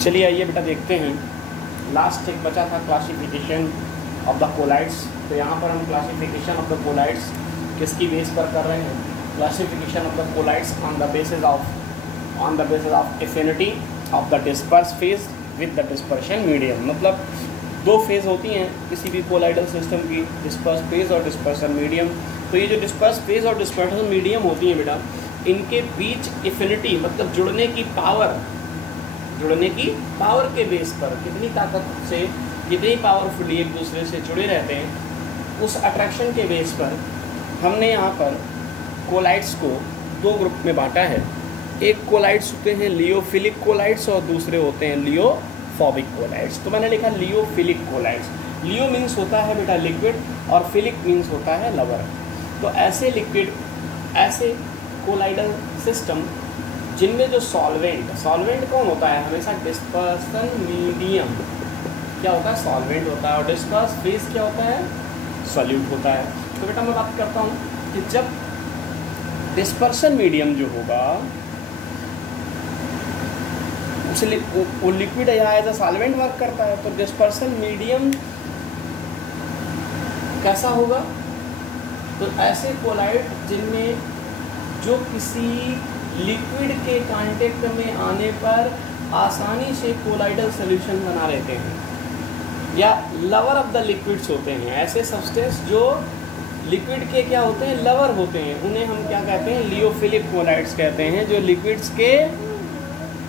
चलिए आइए बेटा देखते हैं, लास्ट एक बचा था क्लासिफिकेशन ऑफ द कोलाइड्स। तो यहाँ पर हम क्लासिफिकेशन ऑफ द कोलाइड्स किसकी बेस पर कर रहे हैं? Classification of the colloids on the basis of affinity of the disperse phase with the dispersion medium. मतलब दो फेज़ होती हैं किसी भी कोलाइडल सिस्टम की, डिस्पर्स फेज और डिस्पर्सन मीडियम। तो ये जो डिस्पर्स फेज और डिस्पर्सन मीडियम होती हैं बेटा, इनके बीच एफिनिटी मतलब जुड़ने की पावर के बेस पर कितनी ताकत से, कितनी पावरफुली एक दूसरे से जुड़े रहते हैं, उस अट्रैक्शन के बेस पर हमने यहाँ पर कोलाइड्स को दो ग्रुप में बांटा है। एक कोलाइड्स होते हैं लियोफिलिक कोलाइड्स और दूसरे होते हैं लियोफोबिक कोलाइड्स। तो मैंने लिखा लियोफिलिक कोलाइड्स। लियो मीन्स होता है बेटा लिक्विड और फिलिक मीन्स होता है लवर। तो ऐसे लिक्विड, ऐसे कोलाइडल सिस्टम जिनमें जो सॉल्वेंट कौन होता है? हमेशा डिस्पर्सन मीडियम क्या होता है? सॉल्वेंट होता है। और डिस्पर्स फेज क्या होता है? सॉल्यूट होता है। तो बेटा मैं बात करता हूँ कि जब डिस्पर्सन मीडियम जो होगा उसे वो लिक्विड या एज अ सॉल्वेंट वर्क करता है। तो डिस्पर्सन मीडियम कैसा होगा? तो ऐसे कोलाइड जिनमें जो किसी लिक्विड के कांटेक्ट में आने पर आसानी से कोलाइडल सॉल्यूशन बना लेते हैं, या लवर ऑफ द लिक्विड्स होते हैं। ऐसे सब्सटेंस जो लिक्विड के क्या होते हैं? लवर होते हैं। उन्हें हम क्या कहते हैं? लियोफिलिक कोलाइड्स कहते हैं। जो लिक्विड्स के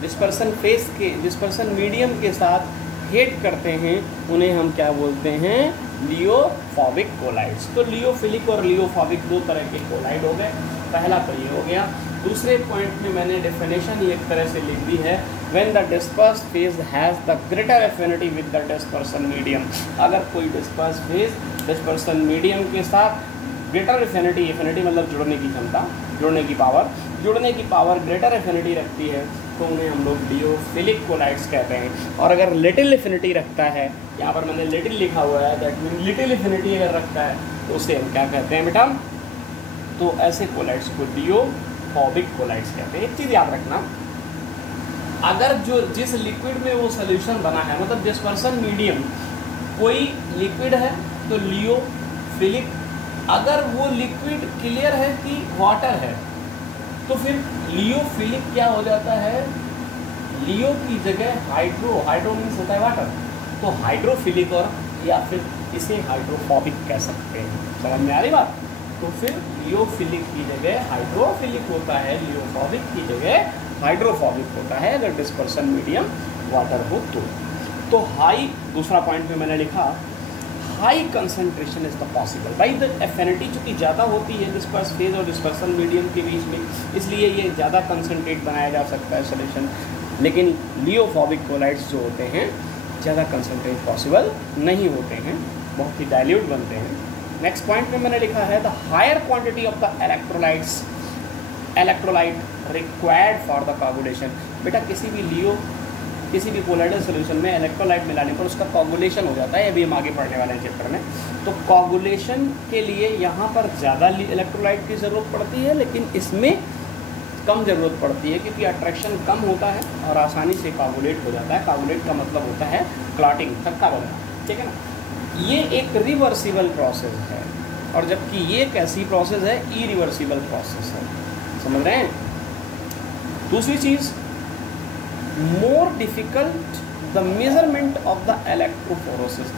डिस्पर्सन फेस के, डिस्पर्सन मीडियम के साथ हेट करते हैं, उन्हें हम क्या बोलते हैं? लियोफोबिक कोलाइड्स। तो लियोफिलिक और लियोफोबिक दो तरह के कोलाइड हो गए। पहला तो ये हो गया। दूसरे पॉइंट में मैंने डेफिनेशन एक तरह से लिख दी है, when the disperse phase has the greater affinity with the dispersion medium. अगर कोई डिस्पर्स फेज डिस्पर्सन मीडियम के साथ ग्रेटर एफिनिटी मतलब जुड़ने की क्षमता, जुड़ने की पावर ग्रेटर एफिनिटी रखती है, तो उन्हें हम लोग लियोफिलिक कोलाइड्स कहते हैं। और अगर लिटिल एफिनिटी रखता है, यहाँ पर मैंने लिटिल लिखा हुआ है, दैट मीन लिटिल एफिनिटी अगर रखता है तो उसे हम क्या कहते हैं बेटा? तो ऐसे कोलाइड्स को लियोफोबिक कोलाइड्स कहते हैं। एक चीज़ याद रखना, अगर जिस लिक्विड में वो सोल्यूशन बना है, मतलब डिस्पर्सन मीडियम कोई लिक्विड है तो लियोफिलिक, अगर वो लिक्विड क्लियर है कि वाटर है तो फिर लियोफिलिक क्या हो जाता है? लियो की जगह हाइड्रो मीन्स होता है वाटर, तो हाइड्रोफिलिक और या फिर इसे हाइड्रोफोबिक कह सकते हैं। समझ में आ रही बात? तो फिर लियोफिलिक की जगह हाइड्रोफिलिक होता है, लियोफोबिक की जगह हाइड्रोफोबिक होता है अगर डिस्पर्सन मीडियम वाटर हो तो हाई, दूसरा पॉइंट में मैंने लिखा high concentration is the possible by the affinity, चूँकि ज़्यादा होती है डिस्पर्स फेज और डिस्पर्सन मीडियम के बीच में, इसलिए ये ज़्यादा कंसनट्रेट बनाया जा सकता है सोल्यूशन। लेकिन लियोफोबिक कोलाइड्स जो होते हैं ज़्यादा कंसनट्रेट पॉसिबल नहीं होते हैं, बहुत ही डाइल्यूट बनते हैं। नेक्स्ट पॉइंट में मैंने लिखा है the higher quantity of the electrolyte required for the coagulation. बेटा किसी भी कोलाइडल सोल्यूशन में इलेक्ट्रोलाइट मिलाने पर उसका कोगुलेशन हो जाता है, अभी हम आगे पढ़ने वाले हैं चैप्टर में। तो कोगुलेशन के लिए यहाँ पर ज़्यादा इलेक्ट्रोलाइट की ज़रूरत पड़ती है, लेकिन इसमें कम ज़रूरत पड़ती है क्योंकि अट्रैक्शन कम होता है और आसानी से कोगुलेट हो जाता है। कोगुलेट का मतलब होता है क्लॉटिंग, थक्का बनना, ठीक है ना। ये एक रिवर्सिबल प्रोसेस है, और जबकि ये एक ऐसी प्रोसेस है इरिवर्सिबल प्रोसेस है। समझ रहे हैं? दूसरी चीज़, more difficult the measurement of the electrophoresis.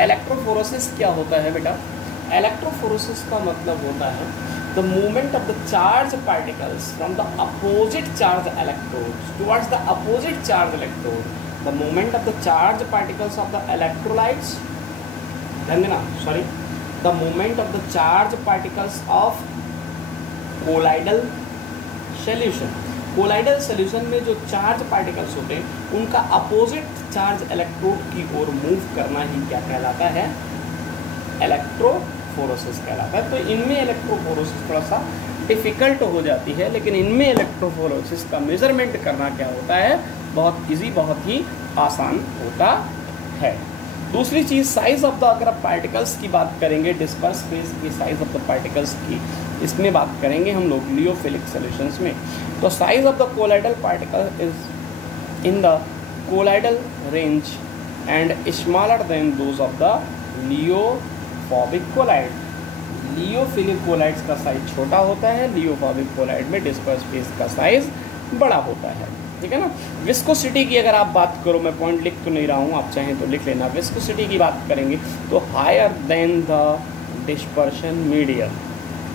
Electrophoresis क्या होता है बेटा? इलेक्ट्रोफोरोसिस का मतलब होता है the movement of the charge particles from the opposite charge electrodes towards the opposite charge electrode. The movement of the charge particles of the electrolytes, the movement of the charge particles of colloidal solution. Colloidal solution में जो charge particles होते हैं उनका opposite charge electrode की ओर move करना ही क्या कहलाता है? इलेक्ट्रोफोरोसिस कहलाता है। तो इनमें इलेक्ट्रोफोरोसिस थोड़ा सा डिफ़िकल्ट हो जाती है, लेकिन इनमें इलेक्ट्रोफोरोसिस का मेजरमेंट करना क्या होता है? बहुत ईजी, बहुत ही आसान होता है। दूसरी चीज़, साइज़ ऑफ द, अगर आप पार्टिकल्स की बात करेंगे, डिस्पर्स फेज की साइज़ ऑफ द पार्टिकल्स की, इसमें बात करेंगे हम लोग लियोफिलिक सॉल्यूशंस में। तो size of the colloidal particle is in the colloidal range and smaller than those of the lyophobic colloid. Lyophilic colloids का साइज छोटा होता है, लियोफोबिक कोलाइड में डिस्पर्स फेस का साइज बड़ा होता है, ठीक है ना। विस्कोसिटी की अगर आप बात करो, मैं पॉइंट लिख तो नहीं रहा हूँ, आप चाहें तो लिख लेना। विस्कोसिटी की बात करेंगे तो higher than the dispersion medium,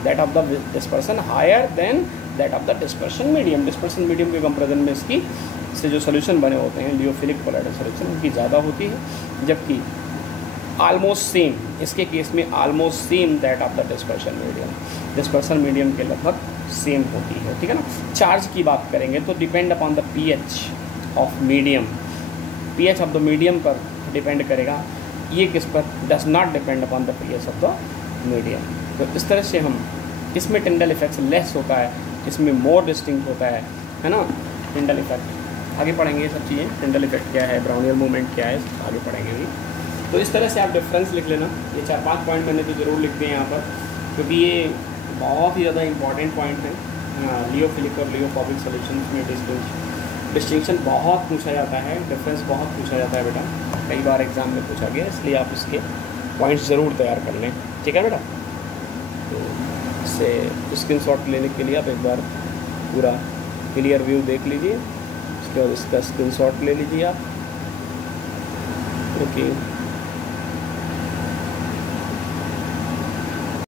that of the dispersion higher than that of the dispersion medium. Dispersion medium के कंपेरिजन में इसकी से जो सोल्यूशन बने होते हैं लियोफिलिक कोलाइडल सोल्यूशन, उनकी ज़्यादा होती है, जबकि ऑलमोस्ट सेम, इसके केस में almost same that of the dispersion medium, dispersion medium के लगभग सेम होती है, ठीक है ना। चार्ज की बात करेंगे तो depend upon the pH of medium, pH of the medium पर डिपेंड करेगा, ये किस पर, does not depend upon the pH of the medium. तो इस तरह से हम, इसमें टिंडल इफेक्ट लेस होता है, इसमें मोर डिस्टिंक्ट होता है ना टिंडल इफेक्ट। आगे पढ़ेंगे ये सब चीज़ें, टिंडल इफेक्ट क्या है, ब्राउनियल मूवमेंट क्या है, आगे पढ़ेंगे भी। तो इस तरह से आप डिफरेंस लिख लेना। ये 4-5 पॉइंट मैंने तो ज़रूर लिख दिए यहाँ पर, क्योंकि ये बहुत ही ज़्यादा इंपॉर्टेंट पॉइंट है। लियोफिलिक और लियोफोबिक सॉल्यूशंस में डिस्टिंक्शन बहुत पूछा जाता है, डिफरेंस बहुत पूछा जाता है बेटा, कई बार एग्जाम में पूछा गया, इसलिए आप इसके पॉइंट्स ज़रूर तैयार कर लें, ठीक है बेटा। तो इससे स्क्रीनशॉट लेने के लिए आप एक बार पूरा क्लियर व्यू देख लीजिए, उसके बाद इसका स्क्रीनशॉट ले लीजिए आप, ओके।